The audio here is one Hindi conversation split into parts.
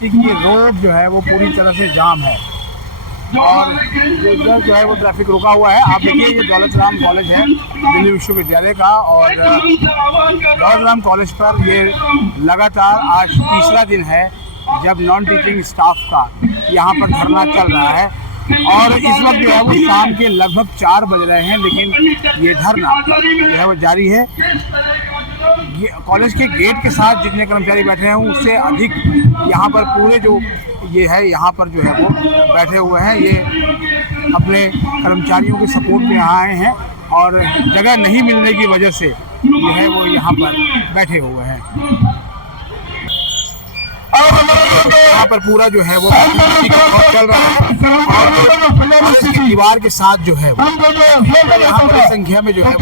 की रोड जो है वो पूरी तरह से जाम है और इधर जो है वो ट्रैफिक रुका हुआ है। आप देखिए ये दौलत राम कॉलेज है दिल्ली विश्वविद्यालय का और दौलत राम कॉलेज पर ये लगातार आज तीसरा दिन है जब नॉन टीचिंग स्टाफ का यहाँ पर धरना चल रहा है और इस वक्त जो है वो शाम के लगभग 4 बज रहे हैं, लेकिन ये धरना जो है वो जारी है। कॉलेज के गेट के साथ जितने कर्मचारी बैठे हैं उससे अधिक यहाँ पर पूरे जो ये है यहाँ पर जो है वो बैठे हुए हैं। ये अपने कर्मचारियों के सपोर्ट में यहाँ आए हैं और जगह नहीं मिलने की वजह से जो है वो यहाँ पर बैठे हुए हैं। यहाँ पर पूरा जो है वो चल रहा है और इसकी दीवार के साथ जो है वो यहाँ बड़ी संख्या में जो है वो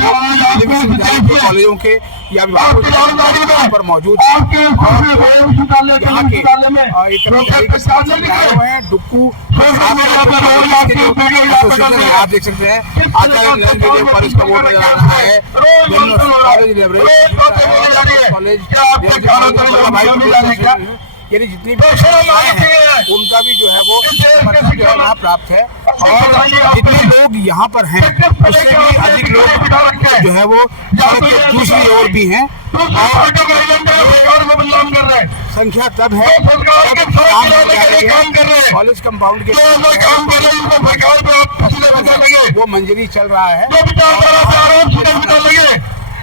विश्वविद्यालय के कॉलेजों के या विभागों के यहाँ पर मौजूद है और यहाँ के कर्मचारी के साथ आए हुए हैं। डुक्कू आप देख सकते हैं आचार्य कॉलेज का बोर्ड नजर आ रहा है। कॉलेज यानी जितनी भी हैं उनका भी जो है वो मतलब जो है वहाँ प्राप्त है और जितने लोग यहाँ पर हैं उससे भी अधिक लोग जो है वो सड़क के दूसरी ओर भी हैं और संख्या तब है कॉलेज कंपाउंड के वो मंजरी चल रहा है।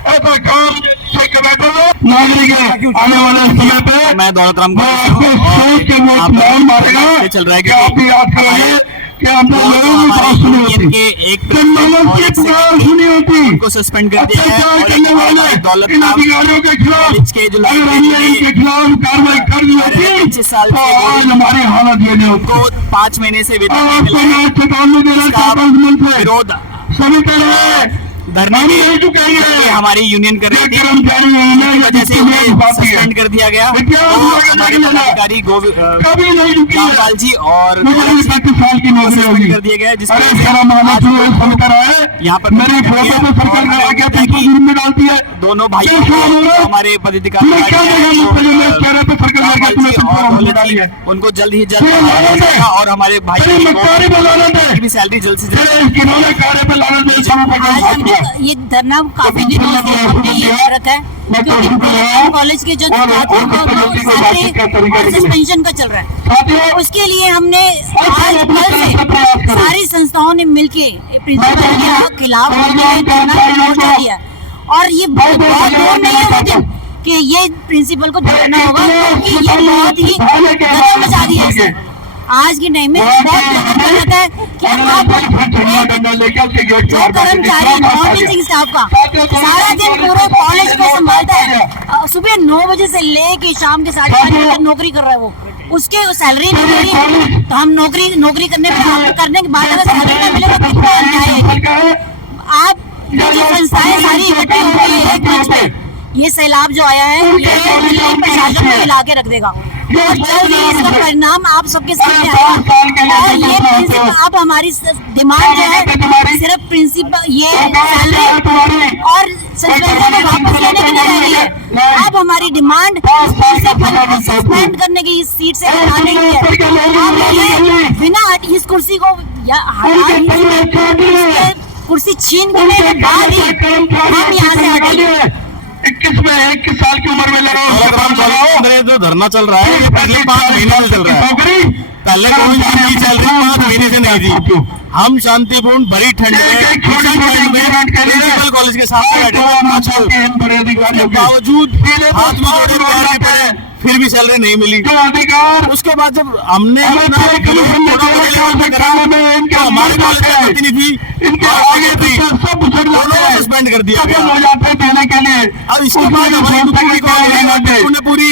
ऐसा काम आने वाले समय पे मैं दौलत राम चल रहा है कि उनको सस्पेंड कर दिया है। दौलत राम के जो कार्रवाई कर दी होती 25 साल हमारी हालत ये उनको 5 महीने से वेतन विरोध सभी धरना हमारी यूनियन कर रही थी, इसकी वजह से उन्हें सस्पेंड कर दिया गया। हमारे पदाधिकारी रामपाल जी और सस्पेंड कर दिया गया जिसकी यहाँ पर दोनों भाई हमारे पदाधिकारी उनको जल्द ही जल्द और हमारे भाई की सैलरी जल्द से जल्द। ये धरना काफी दिनों से जरूरत है क्योंकि कॉलेज के जो सस्पेंशन का चल रहा है उसके लिए हमने आज कल से सारी संस्थाओं ने मिलके प्रिंसिपल के खिलाफ धरना दिया और ये बहुत दूर नहीं है लेकिन कि ये प्रिंसिपल को जोड़ना होगा क्योंकि ये बहुत ही गजब मचा दिया है आज के टाइम में। बहुत गलत है कि आप जो कर्मचारी नॉन टीचिंग स्टाफ का सारा दिन पूरे कॉलेज को संभालता है, सुबह 9 बजे से लेके शाम के 5:30 बजे तक नौकरी कर रहा है वो उसके सैलरी नहीं मिली तो हम नौकरी करने के बाद अगर सैलरी नहीं मिले तो कितना अन्याय है। आप संस्थाएं सारी इकट्ठी हो गई है एक मंच पे। ये सैलाब जो आया है ये दिल्ली प्रशासन को हिला के रख देगा और जल्द ही इसका परिणाम आप सबके सामने आएगा। और ये प्रिंसिपल अब हमारी डिमांड जो है सिर्फ प्रिंसिपल ये सैलरी और सस्पेंशन को वापस लेने की नहीं रह रही है। अब हमारी डिमांड प्रिंसिपल को सस्पेंड करने की इस सीट से हटाने की है। बिना इस कुर्सी को कुर्सी छीन के बाद ही हम यहाँ से हटेंगे। 21 साल की उम्र में लगा जो धरना चल रहा है ये पिछले 5 महीने से चल रहा है। पहले कोई नहीं चल रही 5 महीने से नहीं थी। हम शांतिपूर्ण भरी ठंड में प्रिंसिपल कॉलेज के सामने बैठे बावजूद हाथ में फिर भी सैलरी नहीं मिली। उसके बाद जब हमने हमारे प्रतिनिधि सस्पेंड कर दिया अब इसके बाद हमारी पूरी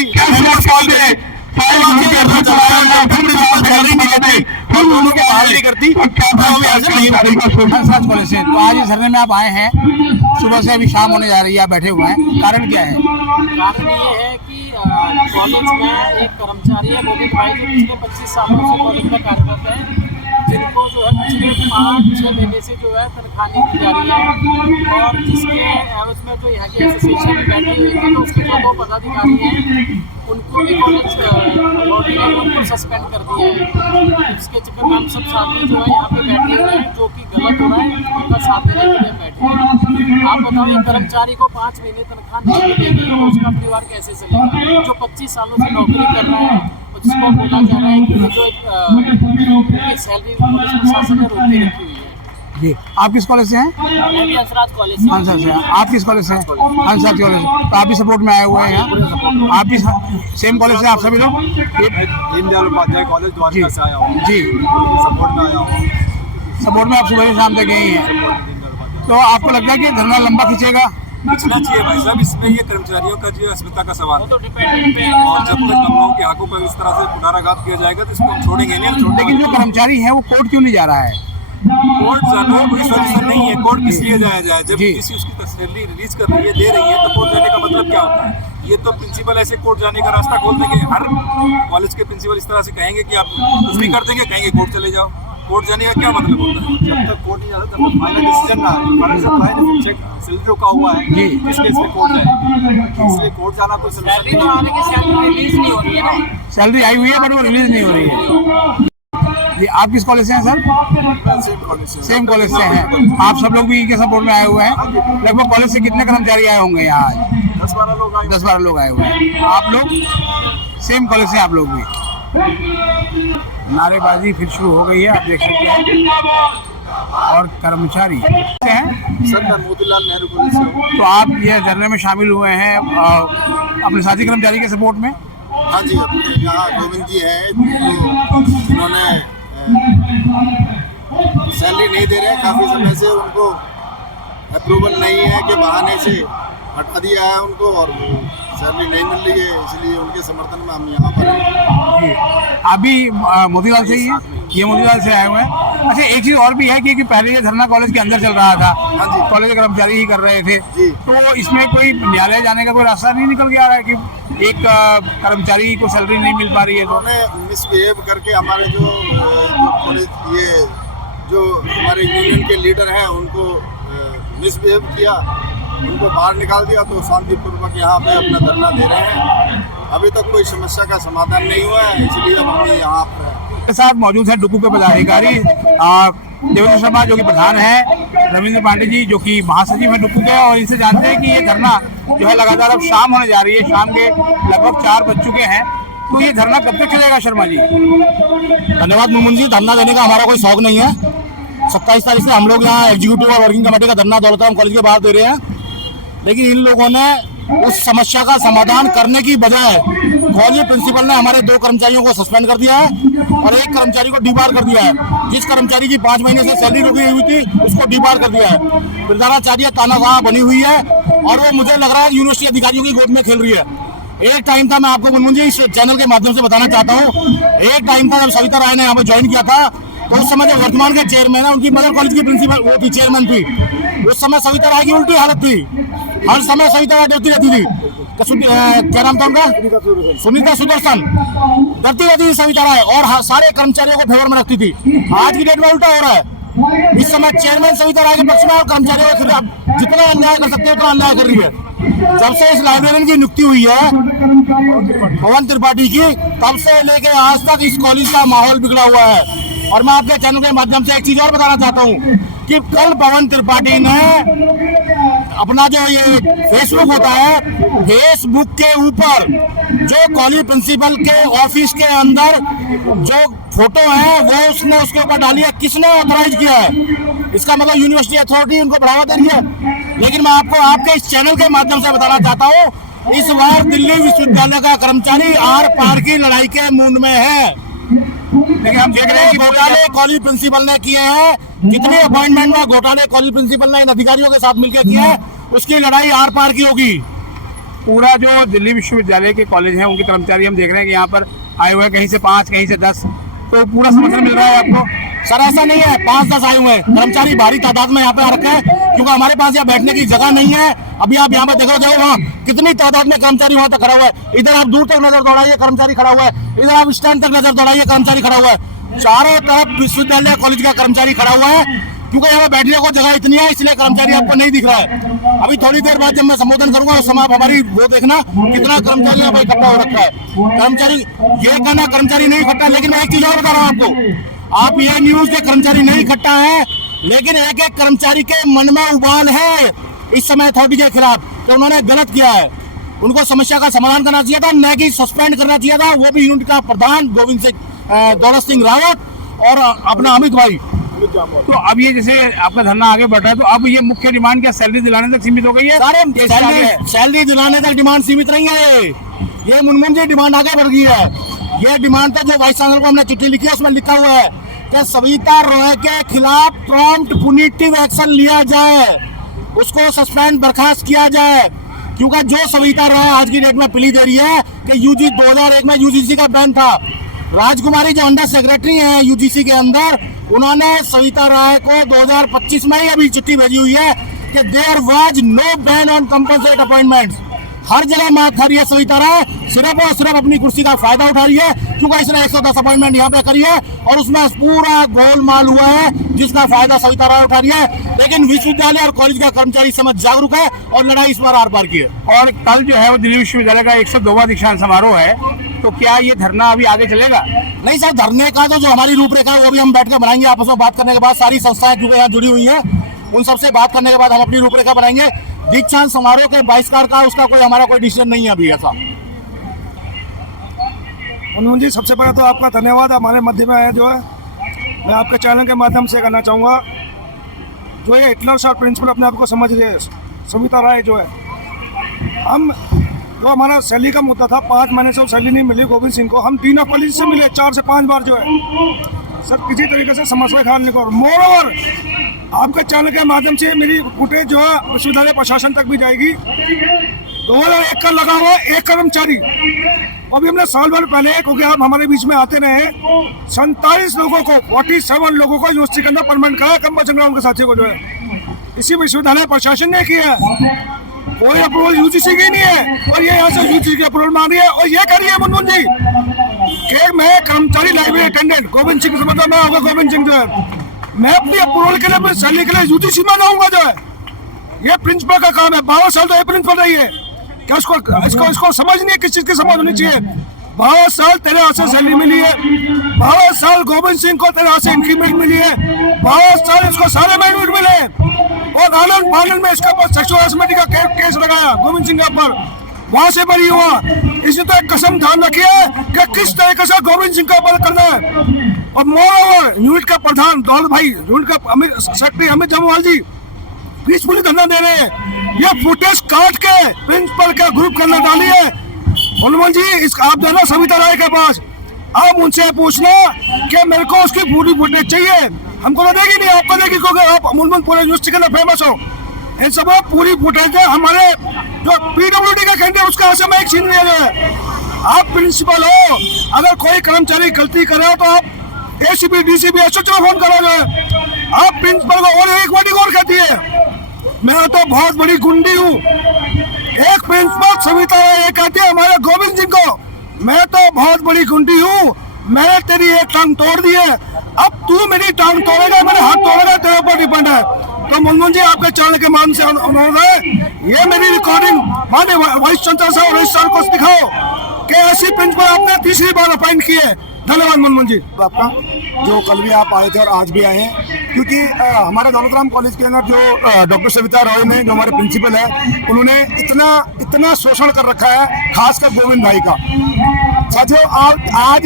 तो आज इस धरने में आप आए हैं, सुबह से अभी शाम होने जा रही है, आप बैठे हुए हैं, कारण क्या है? कारण ये है कि कॉलेज में एक कर्मचारी है गोविंद भाई जो पिछले 25 सालों से कॉलेज में कार्यरत है जिनको जो है पिछले 5-6 महीने से जो है तनख्वाह नहीं दी जा रही है, और जिसके एवज में जो यहाँ की एसोसिएशन बैठी हुई थी, तो उसके जो 2 पदाधिकारी हैं उनको भी कॉलेज अथॉरिटी ने उनको सस्पेंड कर दिया है। इसके चक्कर में हम सब साथी जो है यहाँ पे बैठे हुए हैं, जो कि गलत हो रहा है, उनका साथ देने के लिए बैठे हैं। आप बताओ, एक कर्मचारी को 5 महीने तनख्वाह नहीं मिलेगी तो उसका परिवार कैसे चलेगा? जो 25 सालों से नौकरी कर रहा है, उसको बोला जा रहा है कि जो एक सैलरी पुलिस प्रशासन ने रोक के रखी हुई है। जी, आप किस कॉलेज से हैं? मैं भी हंसराज कॉलेज से। हंसराज से। आप किस कॉलेज से हैं? हंसराज कॉलेज। तो आप भी सपोर्ट में आए हुए हैं यहाँ? आप भी सेम कॉलेज से? आप सभी लोग? दीनदयाल उपाध्याय कॉलेज द्वारका से आया हूँ जी, सपोर्ट में आया हूँ। सपोर्ट में आप सुबह से शाम तक गए हैं। दीनदयाल उपाध्याय तो आपको लगता है कि धरना लंबा खींचेगा? खींचना चाहिए भाई साहब, इसमें ये कर्मचारियों का जो अस्मिता का सवाल वो है, तो डिपेंडेंट पे और जब तक हम लोगों के हकों पर इस तरह से पुनराघात किया जाएगा तो इसको हम छोड़ेंगे नहीं। हम लेकिन जो कर्मचारी है वो कोर्ट क्यों नहीं जा रहा है? कोर्ट जाना कोई सोल्यूशन नहीं है। कोर्ट किस लिए जाया जाए? जब जी। किसी उसकी तसल्ली रिलीज कर रही है, दे रही है, तो कोर्ट जाने का मतलब क्या होता है? ये तो प्रिंसिपल ऐसे कोर्ट जाने का रास्ता खोल देंगे। हर कॉलेज के प्रिंसिपल इस तरह से कहेंगे कि आप कुछ भी कर देंगे, कहेंगे कोर्ट चले जाओ। कोर्ट जाने का क्या मतलब होता है? जब तक कोर्ट नहीं जाता तब तक फाइनल डिसीजन ना सैलरी रुका हुआ है, जी। इसलिए इसमें कोर्ट जाए, इसलिए कोर्ट जाना कोई सैलरी सोल्यूशन तो आने की सैलरी रिलीज नहीं हो रही है ना। सैलरी आई हुई है बट वो रिलीज नहीं हो रही है। ये आप किस कॉलेज से हैं सर? सेम कॉलेज से हैं। आप सब लोग भी इनके सपोर्ट में आए हुए हैं? लगभग कॉलेज से कितने कर्मचारी आए होंगे यहाँ आज? 10-12 लोग आए। 10-12 लोग आए हुए हैं। आप लोग सेम कॉलेज से? आप लोग भी? नारेबाजी फिर शुरू हो गई है, आप देख सकते हैं। और कर्मचारी हैं? सर मैं मोतीलाल नेहरू कॉलेज से हूँ। तो आप ये धरने में शामिल हुए हैं अपने साथी कर्मचारी के सपोर्ट में? हाँ जी, अपने यहाँ गोविंद जी हैं जिन्होंने सैलरी नहीं दे रहे हैं काफ़ी समय से, उनको अप्रूवल नहीं है के बहाने से हटा दिया है उनको, और वो सैलरी नहीं मिल रही है, इसलिए उनके समर्थन में हम यहाँ पर हैं। जी, अभी मोतीलाल से ही है? ये मोतीलाल से आए हुए हैं। अच्छा, एक चीज़ और भी है कि पहले ये धरना कॉलेज के अंदर चल रहा था, हाँ जी। कॉलेज के कर्मचारी ही कर रहे थे, जी। तो इसमें कोई न्यायालय जाने का कोई रास्ता नहीं निकल के आ रहा है कि एक कर्मचारी को सैलरी नहीं मिल पा रही है? तो उन्होंने मिसबिहेव करके हमारे जो कॉलेज ये जो हमारे यूनियन के लीडर हैं उनको मिसबिहेव किया, उनको बाहर निकाल दिया, तो शांतिपूर्वक यहाँ पे अपना धरना दे रहे हैं। अभी तक कोई समस्या का समाधान नहीं हुआ है, इसलिए हम यहाँ पर हैं। के साथ मौजूद है डुकू के पदाधिकारी देवेंद्र शर्मा जो कि प्रधान है, रविंद्र पांडे जी जो कि महासचिव है डुकू के, और इनसे जानते हैं कि ये धरना जो है लगातार अब शाम होने जा रही है, शाम के लगभग 4 बज चुके हैं, तो ये धरना कब तक चलेगा? शर्मा जी धन्यवाद मुमन जी। धरना देने का हमारा कोई शौक नहीं है। 27 तारीख से हम लोग यहाँ एग्जीक्यूटिव और वर्किंग कमेटी का धरना दौलतराम कॉलेज के बाहर दे रहे हैं, लेकिन इन लोगों ने उस समस्या का समाधान करने की बजाय कॉलेज प्रिंसिपल ने हमारे 2 कर्मचारियों को सस्पेंड कर दिया है और 1 कर्मचारी को डिबार कर दिया है। जिस कर्मचारी की 5 महीने से सैलरी रुकी हुई थी उसको डिबार कर दिया है। प्रधानाचार्य तानाशाह बनी हुई है और वो मुझे लग रहा है यूनिवर्सिटी अधिकारियों की गोद में खेल रही है। एक टाइम था, मैं आपको मुनमुन जी इस चैनल के माध्यम से बताना चाहता हूँ, एक टाइम था जब सविता राय ने यहाँ पे ज्वाइन किया था, तो उस समय जो वर्तमान के चेयरमैन है उनकी मदर कॉलेज की प्रिंसिपल वो थी, चेयरमैन थी। उस समय सविता राय की उल्टी हालत थी, हर समय सविता राय डरती रहती थी। क्या नाम था उनका? सुनीता सुदर्शन। डरती रहती थी सविता राय और सारे कर्मचारियों को फेवर में रखती थी। आज की डेट में उल्टा हो रहा है। इस समय चेयरमैन सविता राय के पक्ष में और कर्मचारियों के खिलाफ जितना अन्याय कर सकते हैं उतना अन्याय कर रही है। जब से इस लाइब्रेरियन की नियुक्ति हुई है पवन त्रिपाठी की, तब से लेके आज तक इस कॉलेज का माहौल बिगड़ा हुआ है। और मैं आपके चैनल के माध्यम से एक चीज और बताना चाहता हूँ कि कल पवन त्रिपाठी ने अपना जो ये फेसबुक होता है, फेसबुक के ऊपर जो कॉलेज प्रिंसिपल के ऑफिस के अंदर जो फोटो है वो उसने उसके ऊपर डाली है। किसने ऑथराइज किया है? इसका मतलब यूनिवर्सिटी अथॉरिटी उनको बढ़ावा दे रही है। लेकिन मैं आपको आपके इस चैनल के माध्यम से बताना चाहता हूँ, इस बार दिल्ली विश्वविद्यालय का कर्मचारी आर पार की लड़ाई के मूड में है। लेकिन हम देख रहे हैं कि घोटाले कॉलेज प्रिंसिपल ने किए हैं, कितने अपॉइंटमेंट में घोटाले कॉलेज प्रिंसिपल ने इन अधिकारियों के साथ मिलकर किए हैं, उसकी लड़ाई आर पार की होगी। पूरा जो दिल्ली विश्वविद्यालय के कॉलेज हैं उनके कर्मचारी हम देख रहे हैं कि यहाँ पर आए हुए हैं, कहीं से 5 कहीं से 10, तो पूरा समर्थन मिल रहा है आपको? सर ऐसा नहीं है, 5-10 आए हुए हैं कर्मचारी, भारी तादाद में यहाँ पे आ रखे हैं, क्योंकि हमारे पास यहाँ बैठने की जगह नहीं है। अभी आप यहाँ पे देखो वहाँ कितनी तादाद में कर्मचारी वहाँ तक खड़ा हुआ है। इधर आप दूर तक नजर दौड़ाइए, कर्मचारी खड़ा हुआ है। इधर आप स्टैंड तक नजर दौड़ाइए, कर्मचारी खड़ा हुआ है। चारों तरफ विश्वविद्यालय कॉलेज का कर्मचारी खड़ा हुआ है, क्योंकि यहाँ बैठने को जगह इतनी है, इसलिए कर्मचारी आपको नहीं दिख रहा है। अभी थोड़ी देर बाद जब मैं संबोधन करूंगा उस समय आप हमारी वो देखना कितना कर्मचारी यहाँ पे इकट्ठा हो रखा है। कर्मचारी ये कहना कर्मचारी नहीं इकट्ठा, लेकिन मैं एक चीज और बता रहा हूँ आपको, आप ये न्यूज के कर्मचारी नहीं इकट्ठा है, लेकिन एक एक कर्मचारी के मन में उबाल है इस समय अथॉरिटी के खिलाफ कि उन्होंने गलत किया है। उनको समस्या का समाधान करना चाहिए था, न कि सस्पेंड करना चाहिए था, वो भी यूनिट का प्रधान गोविंद सिंह दौलत सिंह रावत और अपना अमित भाई। तो अब ये जैसे आपका धरना आगे बढ़ रहा है, तो अब ये मुख्य डिमांड क्या सैलरी दिलाने तक सीमित हो गई है? सारे सैलरी दिलाने तक डिमांड सीमित नहीं है, ये मुनमुन जी डिमांड आगे बढ़ गई है। ये डिमांड था जो वाइस चांसलर को हमने चिट्ठी लिखी है, उसमें लिखा हुआ है कि सविता रॉय के खिलाफ प्रॉम्प्ट पुनिटिव एक्शन लिया जाए, उसको सस्पेंड बर्खास्त किया जाए, क्योंकि जो सविता रॉय आज की डेट में प्ली दे रही है कि यूजी 2001 में यूजीसी का बैन था। राजकुमारी जो अंडर सेक्रेटरी हैं यूजीसी के अंदर, उन्होंने सविता राय को 2025 में ही अभी चिट्ठी भेजी हुई है कि there was no ban on compassionate appointments. हर जगह मात खा रही है सविता राय, सिर्फ और सिर्फ अपनी कुर्सी का फायदा उठा रही है, क्योंकि इसने 110 अपॉइंटमेंट यहाँ पे करी है और उसमें पूरा गोलमाल हुआ है जिसका फायदा सविता राय उठा रही है। लेकिन विश्वविद्यालय और कॉलेज का कर्मचारी समझ जागरूक है और लड़ाई इस बार आर पार की है। और कल जो है वो दिल्ली विश्वविद्यालय का 102वां दीक्षांत समारोह है, तो क्या ये धरना अभी आगे चलेगा? नहीं सर, धरने का तो जो हमारी रूपरेखा है वो भी हम बैठ कर बनाएंगे, आपस में बात करने के बाद सारी संस्थाएं क्योंकि यहाँ जुड़ी हुई हैं, उन सबसे बात करने के बाद हम अपनी रूपरेखा बनाएंगे। दीक्षांत समारोह के बहिष्कार का उसका कोई हमारा कोई डिसीजन नहीं है अभी ऐसा। मनमोहन जी, सबसे पहले तो आपका धन्यवाद हमारे मध्य में आया जो है। मैं आपके चैनल के माध्यम से कहना चाहूँगा, जो ये हिटलर और प्रिंसिपल अपने आप को समझ रहे हैं सविता राय जो है, हम जो हमारा सैलरी का मुद्दा था 5 महीने से सैलरी नहीं मिली गोविंद सिंह को, हम तीनों कॉलेज से मिले 4 से 5 बार जो है सर किसी तरीके से समस्या खाने को। मोर ओवर आपके चैनल के माध्यम से मेरी फुटेज जो है विश्वविद्यालय प्रशासन तक भी जाएगी। 2001 का लगा हुआ एक कर्मचारी, अभी हमने साल भर पहले, क्योंकि आप हमारे बीच में आते रहे, 47 लोगों को 47 लोगों को यूनिवर्सिटी के अंदर परमानेंट करा, कंपल्सन करा उनके साथियों को जो है इसी विश्वविद्यालय प्रशासन ने किया है। कोई अप्रूवल यूजीसी की नहीं है और ये यहाँ से यूजीसी की अप्रूवल मांग रही है और ये कह रही है मनमोहन जी कि मैं कर्मचारी लाइब्रेरी अटेंडेंट गोविंद सिंह समझता मैं होगा गोविंद सिंह जो है, मैं अपनी अप्रूवल के लिए अपने सैलरी के लिए यूजीसी में जाऊंगा जो है। ये प्रिंसिपल का काम है, 12 साल तो ये प्रिंसिपल रही है, क्या इसको समझ नहीं है किस चीज की समझ होनी चाहिए। 12 साल तेरे हाथ से सैलरी मिली है, 12 साल गोविंद सिंह को तेरे हाथ से इंक्रीमेंट मिली है, 12 साल इसको सारे बेनिफिट मिले और आनंद पानंद में इसका ऊपर सेक्सुअल हरासमेंट का केस लगाया गोविंद सिंह के ऊपर, वहां से बरी हुआ। इसने तो एक कसम ध्यान रखी है कि किस तरीके से गोविंद सिंह का ऊपर करना है। और मोर ओवर यूनिट का प्रधान दौलत भाई, यूनिट का सेक्रेटरी अमित जमवाल जी पीसफुली धरना दे रहे हैं। ये फुटेज काट के प्रिंसिपल का ग्रुप करने डाली है। मनमोहन जी, इस आप देना सविता राय के पास, आप उनसे पूछना कि मेरे को उसकी पूरी फुटेज चाहिए। हमको तो देगी नहीं, आपको देगी क्योंकि आप मुनमुन पूरे यूनिवर्सिटी के अंदर फेमस हो। इन सब पूरी फुटेज है। हमारे जो पीडब्ल्यूडी का कैंडिडेट उसका ऐसा में एक सीन ले रहे हैं। आप प्रिंसिपल हो, अगर कोई कर्मचारी गलती करे हो तो आप एसीपी डीसीपी एसएचओ फोन करो जो है। आप प्रिंसिपल को और एक बार और कहती है मैं तो बहुत बड़ी गुंडी हूँ। एक प्रिंसिपल सविता राय कहती है हमारे गोविंद सिंह को मैं तो बहुत बड़ी गुंडी हूँ, मैंने तेरी एक टांग तोड़ दी है, अब तू मेरी टांग तोड़ेगा, मेरे हाथ तोड़ेगा, तेरे ऊपर डिपेंड है। तो मनमोहन जी, आपके चैनल के माध्यम से अनुरोध है, ये मेरी रिकॉर्डिंग माननीय वाइस चांसलर साहब और सर को दिखाओ कि ऐसी प्रिंसिपल आपने तीसरी बार अपॉइंट की है। धन्यवाद मनमोहन जी आपका, जो कल भी आप आए थे और आज भी आए हैं, क्योंकि हमारे दौलत राम कॉलेज के अंदर जो डॉक्टर सविता रॉय ने, जो हमारे प्रिंसिपल है, उन्होंने इतना शोषण कर रखा है, खासकर गोविंद भाई का। साथियों, आज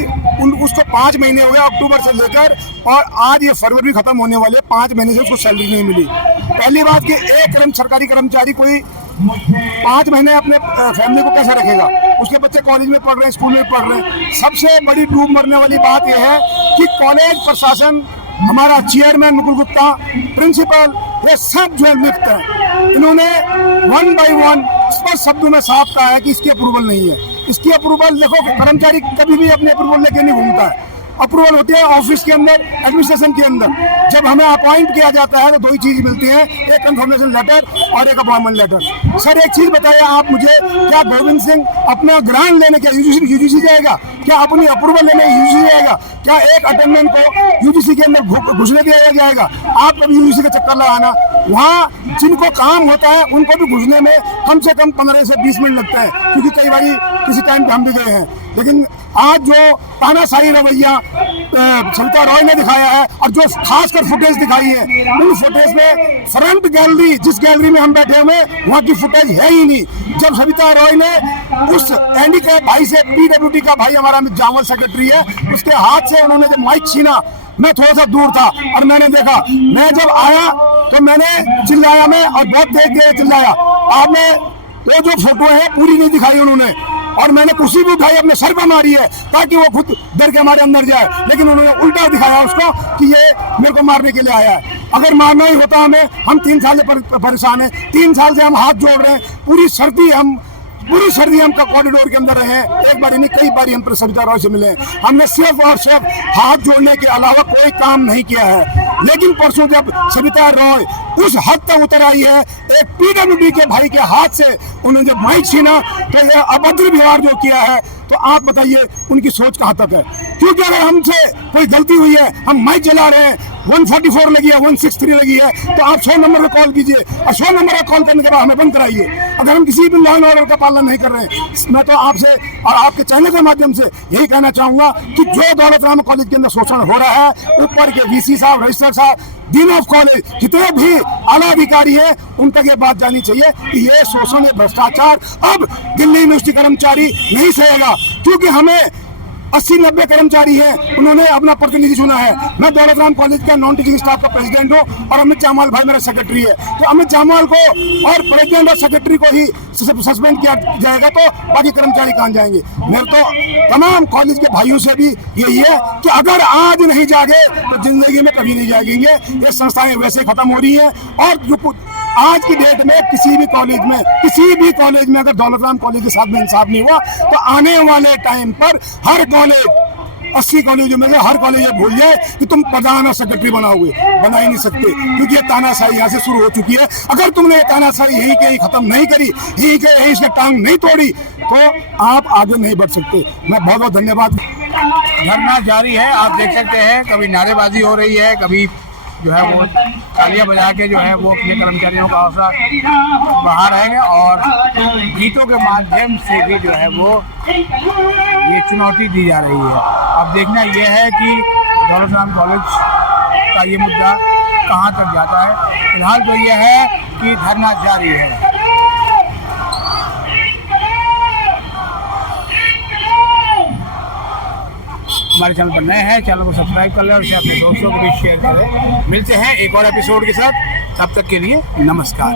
उसको 5 महीने हो गए अक्टूबर से लेकर, और आज ये फरवरी खत्म होने वाले, 5 महीने से उसको सैलरी नहीं मिली। पहली बात कि एक सरकारी कर्मचारी कोई 5 महीने अपने फैमिली को कैसे रखेगा? उसके बच्चे कॉलेज में पढ़ रहे हैं, स्कूल में पढ़ रहे हैं। सबसे बड़ी डूब मरने वाली बात यह है कि कॉलेज प्रशासन, हमारा चेयरमैन मुकुल गुप्ता, प्रिंसिपल, ये सब जो लिप्त हैं। इन्होंने 1 by 1 स्पष्ट शब्दों में साफ कहा है कि इसकी अप्रूवल नहीं है। इसकी अप्रूवल देखो, कर्मचारी कभी भी अपने अप्रूवल लेके नहीं घूमता है। अप्रूवल होती है ऑफिस के अंदर, एडमिनिस्ट्रेशन के अंदर। जब हमें अपॉइंट किया जाता है तो 2 ही चीज मिलती है, एक कंफर्मेशन लेटर और एक अपॉइंटमेंट लेटर। सर, एक चीज बताइए आप मुझे, क्या गोविंद सिंह अपना ग्रांट लेने के यूजीसी जाएगा? क्या अपनी अप्रूवल लेने यूजीसी आएगा? क्या एक अटेंडेंट को यूजीसी के अंदर घुसने दिया जाएगा? आप कभी यूजीसी का चक्कर लगाना, वहाँ जिनको काम होता है उनको भी घुसने में कम से कम 15 से 20 मिनट लगता है, क्योंकि कई बार किसी टाइम पे हम भी गए हैं। लेकिन आज जो तानाशाही रवैया सविता रॉय ने दिखाया है और जो खासकर फुटेज दिखाई है, उन फुटेज में फ्रंट गैलरी, जिस गैलरी में हम बैठे हुए वहाँ की फुटेज है ही नहीं। जब सविता रॉय ने उस हैंडीकैप भाई से, पीडब्ल्यूडी का भाई हमारा जामल सेक्रेटरी है, उसके हाथ से उन्होंने जब माइक छीना, मैं थोड़ा सा दूर था और मैंने देखा, मैं जब आया तो मैंने चिल्लाया मैं, और बहुत देर चिल्लाया। आपने वो जो फोटो है पूरी नहीं दिखाई उन्होंने, और मैंने कुर्सी भी उठाई अपने सर पर मारी है ताकि वो खुद डर के हमारे अंदर जाए, लेकिन उन्होंने उल्टा दिखाया उसको कि ये मेरे को मारने के लिए आया है। अगर मारना ही होता हमें, हम 3 साल से परेशान हैं, 3 साल से हम हाथ जोड़ रहे हैं, पूरी सर्दी हम कॉरिडोर के अंदर रहे हैं। एक बार नहीं, कई बार हम सविता रॉय से मिले हैं। हमने सिर्फ और सिर्फ हाथ जोड़ने के अलावा कोई काम नहीं किया है। लेकिन परसों जब सविता रॉय उस हद तक उतर आई है, एक पीडब्ल्यूडी के भाई के हाथ से उन्होंने जब माइक छीना, तो यह अभद्र व्यवहार जो किया है, तो आप बताइए उनकी सोच कहाँ तक है? क्योंकि अगर हमसे कोई गलती हुई है, हम माइक जला रहे हैं, 144 लगी है, 163 लगी है, तो आप 100 नंबर पर कॉल कीजिए और 100 नंबर पर कॉल करने के बाद हमें बंद कराइए। अगर हम किसी भी लॉ एंड ऑर्डर का पालन नहीं कर रहे हैं, मैं तो आपसे और आपके चैनल के माध्यम से यही कहना चाहूंगा कि जो दौलत राम कॉलेज के अंदर शोषण हो रहा है, ऊपर के वीसी साहब, रजिस्ट्रार साहब, डीन ऑफ कॉलेज, जितने भी आला अधिकारी हैं, उन तक ये बात जानी चाहिए कि ये शोषण, भ्रष्टाचार अब दिल्ली यूनिवर्सिटी कर्मचारी नहीं सहेगा। क्योंकि हमें 80-90 कर्मचारी हैं, उन्होंने अपना प्रतिनिधि चुना है। मैं दौलत राम कॉलेज का नॉन टीचिंग स्टाफ का प्रेसिडेंट हूँ और अमित जामाल भाई मेरा सेक्रेटरी है। तो अमित जामाल को और प्रेसिडेंट और सेक्रेटरी को ही सस्पेंड किया जाएगा, तो बाकी कर्मचारी कहाँ जाएंगे? मेरे तो तमाम कॉलेज के भाइयों से भी यही है कि अगर आज नहीं जागे तो जिंदगी में कभी नहीं जागेंगे। ये संस्थाएं वैसे खत्म हो रही है, और जो आज की डेट में किसी भी कॉलेज में अगर दौलत राम कॉलेज के साथ में इंसाफ नहीं हुआ, तो आने वाले टाइम पर हर कॉलेज, 80 कॉलेजों में से हर कॉलेज ये भूल जाए कि तुम प्रधान और सेक्रेटरी बना ही नहीं सकते, क्योंकि ये तानाशाही यहाँ से शुरू हो चुकी है। अगर तुमने ये तानाशाही यहीं के खत्म नहीं करी, यहीं के यहीं इसके टांग नहीं तोड़ी, तो आप आगे नहीं बढ़ सकते। मैं बहुत बहुत धन्यवाद। धरना जारी है, आप देख सकते हैं, कभी नारेबाजी हो रही है, कभी जो है वो तालियां बजा के जो है वो अपने कर्मचारियों का हौसला बढ़ा रहे हैं, और गीतों के माध्यम से भी जो है वो ये चुनौती दी जा रही है। अब देखना यह है कि दौलत राम कॉलेज का ये मुद्दा कहाँ तक जाता है। फिलहाल तो ये है कि धरना जारी है। हमारे चैनल पर नए हैं, चैनल को सब्सक्राइब कर लें और इसे अपने दोस्तों को भी शेयर करें। मिलते हैं एक और एपिसोड के साथ, तब तक के लिए नमस्कार।